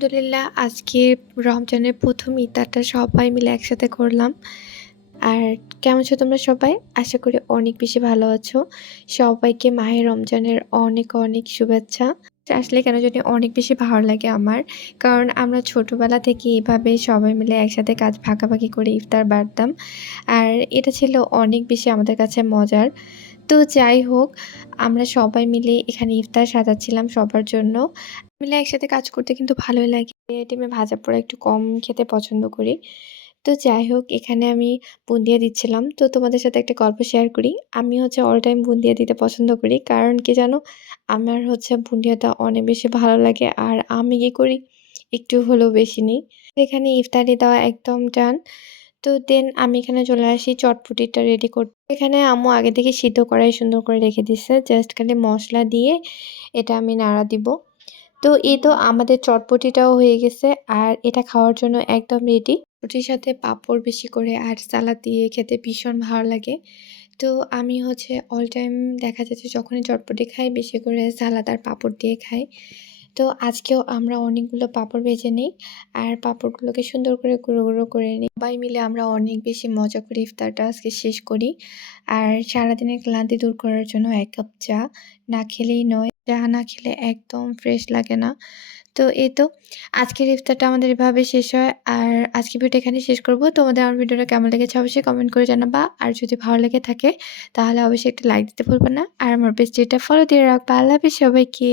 আলহামদুলিল্লাহ আজকে রমজানের ১ম ইফতারটা সবাই মিলে একসাথে করলাম। আর কেমন আছো তোমরা সবাই? আশা করি অনেক বেশি ভালো আছো। সবাইকে মাহে রমজানের অনেক শুভেচ্ছা। আসলে কেন জানি অনেক বেশি ভালো লাগে আমার। কারণ আমরা ছোটবেলা থেকে এভাবে সবাই মিলে একসাথে কাজ ভাগাভাগি করে ইফতার বাড়তাম। আর এটা ছিল অনেক বেশি আমাদের কাছে মজার। তো যাই হোক, আমরা সবাই মিলে এখানে ইফতার সাজাচ্ছিলাম সবার জন্য। মিলে একসাথে কাজ করতে কিন্তু ভালোই লাগে। ডিমে ভাজা পোড়া একটু কম খেতে পছন্দ করি। তো যাই হোক, এখানে আমি বুন্দিয়া দিচ্ছিলাম। তো তোমাদের সাথে একটা গল্প শেয়ার করি। আমি হচ্ছে অল টাইম বুন্দিয়া দিতে পছন্দ করি। কারণ কি জানো? আমার হচ্ছে বুন্দিয়াটা অনেক বেশি ভালো লাগে। আর আমি কি করি? একটু হলেও বেশি নিই। এখানে ইফতারি দেওয়া একদম ডান। তো দেন আমি এখানে চলে আসি চটপটিটা রেডি করতে। এখানে আম্মু আগে থেকে সিদ্ধ করাই সুন্দর করে রেখে দিছে। জাস্ট খালি মসলা দিয়ে এটা আমি নাড়া দিব। তো এই তো আমাদের চটপটিটাও হয়ে গেছে। আর এটা খাওয়ার জন্য একদম রেডি। রুটির সাথে পাঁপড় বেশি করে আর সালাদ দিয়ে খেতে ভীষণ ভালো লাগে। তো আমি হচ্ছে অল টাইম দেখা যাচ্ছে যখনই চটপটি খাই বেশি করে সালাদ আর পাঁপড় দিয়ে খাই। তো আজকেও আমরা অনেকগুলো পাঁপড় ভেজে নিই। আর পাঁপড়গুলোকে সুন্দর করে গুঁড়ো করে নিই। সবাই মিলে আমরা অনেক বেশি মজা করে ইফতারটা আজকে শেষ করি। আর সারাদিনের ক্লান্তি দূর করার জন্য ১ কাপ চা না খেলেই নয়। চা না খেলে একদম ফ্রেশ লাগে না। তো এই তো আজকের ইফতারটা আমাদের এভাবে শেষ হয়। আর আজকের ভিডিওটা এখানেই শেষ করব। তোমাদের আমার ভিডিওটা কেমন লেগেছে অবশ্যই কমেন্ট করে জানাবা। আর যদি ভালো লেগে থাকে তাহলে অবশ্যই একটা লাইক দিতে ভুলবা না। আর আমার পেজটা ফলো দিয়ে রাখবা। আল্লাহ হাফেজ সবাইকে।